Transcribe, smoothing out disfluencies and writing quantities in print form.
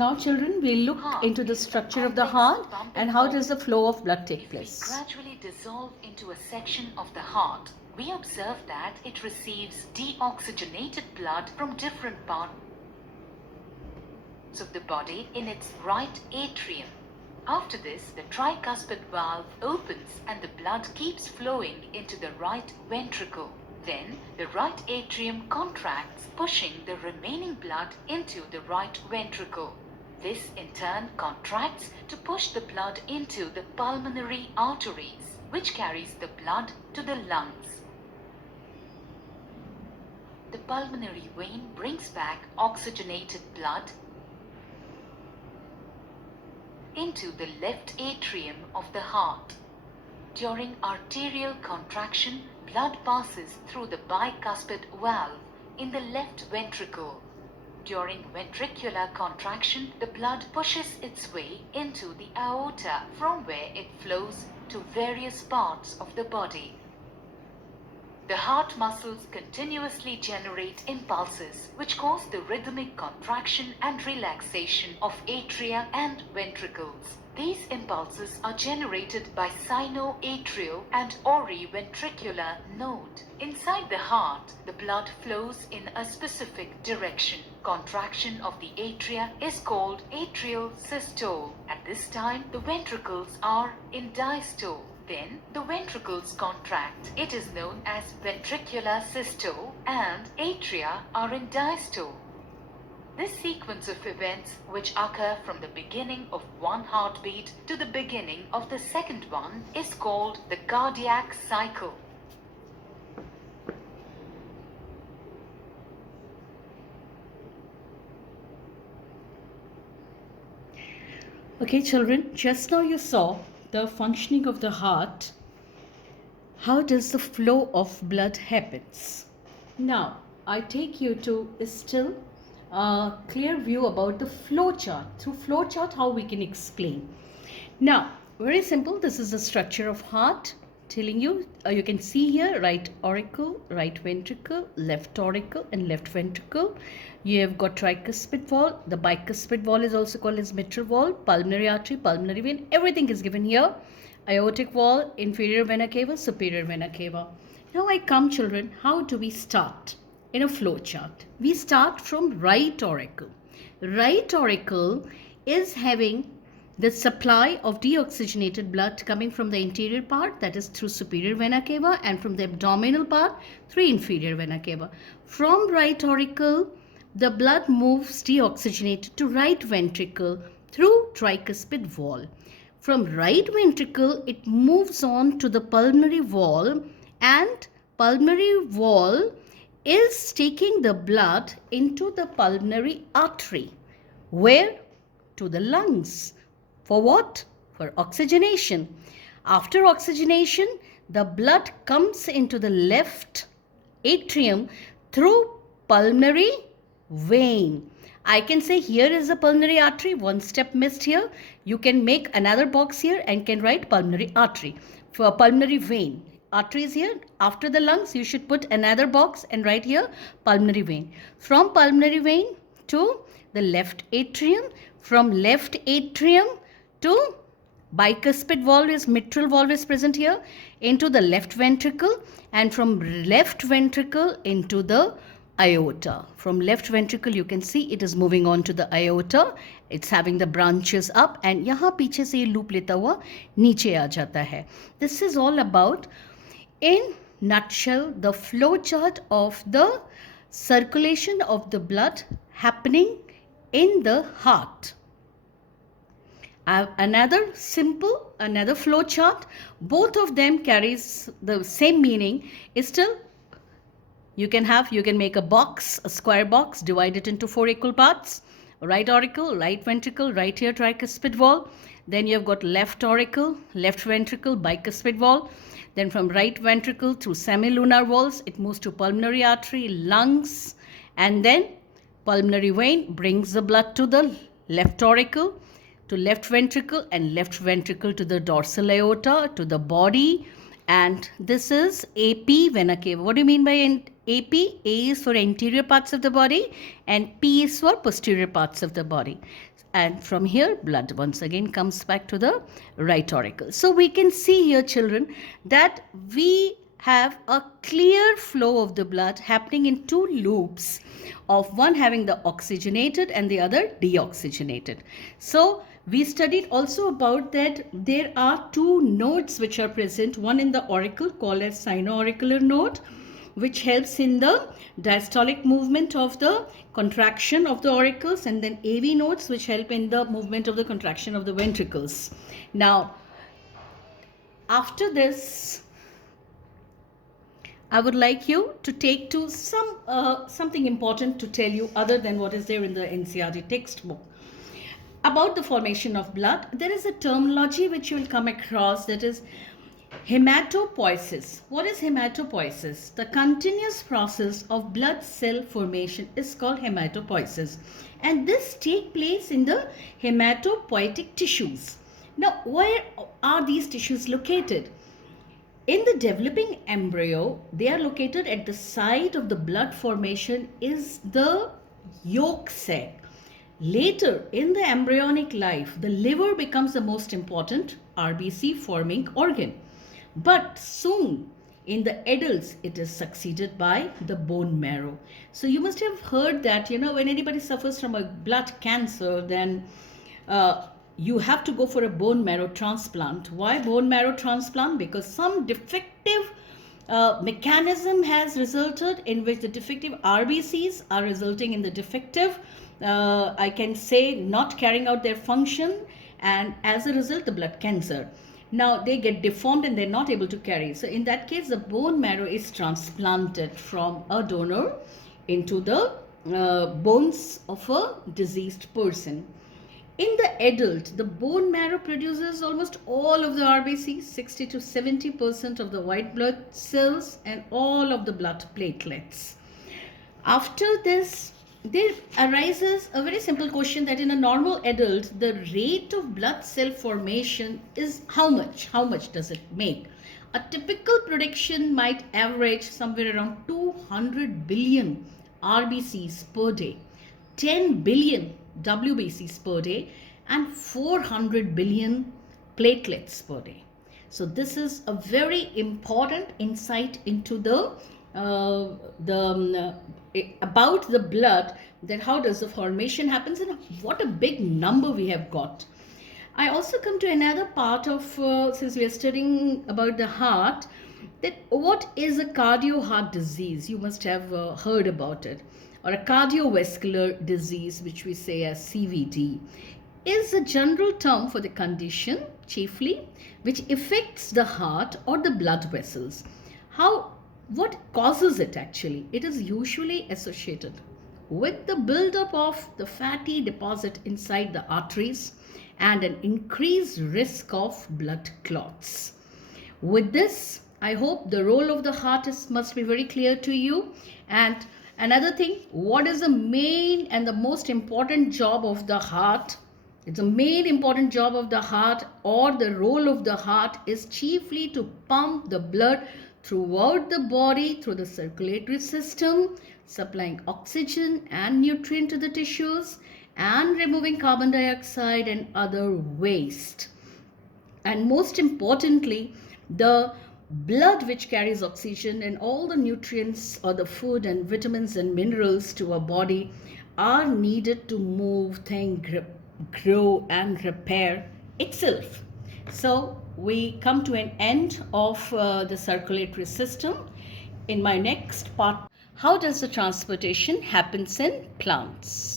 Now children, we'll look into the structure of the heart and how does the flow of blood take place. If we gradually dissolve into a section of the heart, we observe that it receives deoxygenated blood from different parts of the body in its right atrium. After this, the tricuspid valve opens and the blood keeps flowing into the right ventricle. Then, the right atrium contracts, pushing the remaining blood into the right ventricle. This in turn contracts to push the blood into the pulmonary arteries, which carries the blood to the lungs. The pulmonary vein brings back oxygenated blood into the left atrium of the heart. During arterial contraction, blood passes through the bicuspid valve in the left ventricle. During ventricular contraction, the blood pushes its way into the aorta, from where it flows to various parts of the body. The heart muscles continuously generate impulses which cause the rhythmic contraction and relaxation of atria and ventricles. These impulses are generated by sinoatrial and oriventricular node. Inside the heart, the blood flows in a specific direction. Contraction of the atria is called atrial systole. At this time, the ventricles are in diastole. Then the ventricles contract. It is known as ventricular systole, and atria are in diastole. This sequence of events, which occur from the beginning of one heartbeat to the beginning of the second one, is called the cardiac cycle. Okay children, just now you saw the functioning of the heart. How does the flow of blood happens? Now I take you to still a clear view about the flow chart. Through flow chart, how we can explain. Now very simple, this is the structure of heart. Telling you, you can see here right auricle, right ventricle, left auricle and left ventricle. You have got tricuspid valve. The bicuspid valve is also called as mitral valve, pulmonary artery, pulmonary vein. Everything is given here. Aortic valve, inferior vena cava, superior vena cava. Now I come children, how do we start in a flow chart? We start from right auricle. Right auricle is having the supply of deoxygenated blood coming from the anterior part, that is through superior vena cava, and from the abdominal part through inferior vena cava. From right auricle, the blood moves deoxygenated to right ventricle through tricuspid valve. From right ventricle, it moves on to the pulmonary valve, and pulmonary valve is taking the blood into the pulmonary artery. Where? To the lungs. For what? For oxygenation. After oxygenation, the blood comes into the left atrium through pulmonary vein. I can say here is the pulmonary artery, one step missed here. You can make another box here and can write pulmonary artery. For pulmonary vein, artery is here. After the lungs, you should put another box and write here pulmonary vein. From pulmonary vein to the left atrium, from left atrium to bicuspid valve is mitral valve is present here, into the left ventricle, and from left ventricle into the aorta. From left ventricle you can see it is moving on to the aorta. It's having the branches up, and यहाँ पीछे से ये loop लेता हुआ नीचे आ जाता है. This is all about, in nutshell, the flow chart of the circulation of the blood happening in the heart. Another flow chart, both of them carries the same meaning. Is still, you can make a box, a square box, divide it into 4 equal parts. Right auricle, right ventricle, right here tricuspid valve. Then you have got left auricle, left ventricle, bicuspid valve. Then from right ventricle through semilunar valves, it moves to pulmonary artery, lungs, and then pulmonary vein brings the blood to the left auricle, to left ventricle, and left ventricle to the dorsal aorta, to the body. And this is AP vena cava. What do you mean by AP? A is for anterior parts of the body and P is for posterior parts of the body. and from here blood once again comes back to the right auricle. So we can see here, children, that we have a clear flow of the blood happening in two loops, of one having the oxygenated and the other deoxygenated. So we studied also about that there are two nodes which are present, one in the auricle called as sino-auricular node, which helps in the diastolic movement of the contraction of the auricles, and then AV nodes which help in the movement of the contraction of the ventricles. Now, after this, I would like you to take to something important to tell you other than what is there in the NCERT textbook. About the formation of blood, there is a terminology which you will come across, that is hematopoiesis. What is hematopoiesis? The continuous process of blood cell formation is called hematopoiesis, and this takes place in the hematopoietic tissues. Now, where are these tissues located? In the developing embryo, they are located at the site of the blood formation is the yolk sac. Later in the embryonic life, the liver becomes the most important RBC forming organ. But soon in the adults, it is succeeded by the bone marrow. So you must have heard that, when anybody suffers from a blood cancer, then you have to go for a bone marrow transplant. Why bone marrow transplant? Because some defective mechanism has resulted in which the defective RBCs are resulting in the defective, I can say, not carrying out their function, and as a result the blood cancer. Now they get deformed and they're not able to carry. So in that case, the bone marrow is transplanted from a donor into the bones of a diseased person. In the adult, the bone marrow produces almost all of the RBCs, 60 to 70% of the white blood cells, and all of the blood platelets. After this, there arises a very simple question that in a normal adult, the rate of blood cell formation is how much? How much does it make? A typical prediction might average somewhere around 200 billion RBCs per day, 10 billion WBCs per day, and 400 billion platelets per day. So this is a very important insight into about the blood, that how does the formation happens and what a big number we have got. I also come to another part of, since we are studying about the heart, that what is a cardio heart disease? You must have heard about it. Or a cardiovascular disease, which we say as CVD, is a general term for the condition chiefly which affects the heart or the blood vessels. What causes it actually? It is usually associated with the buildup of the fatty deposit inside the arteries and an increased risk of blood clots. With this, I hope the role of the heart must be very clear to you. And another thing, what is the main and the most important job of the heart? It's a main important job of the heart, or the role of the heart is chiefly to pump the blood throughout the body through the circulatory system, supplying oxygen and nutrient to the tissues, and removing carbon dioxide and other waste. And most importantly, the blood which carries oxygen and all the nutrients or the food and vitamins and minerals to our body are needed to move, think, grow and repair itself. So we come to an end of the circulatory system. In my next part, how does the transportation happens in plants?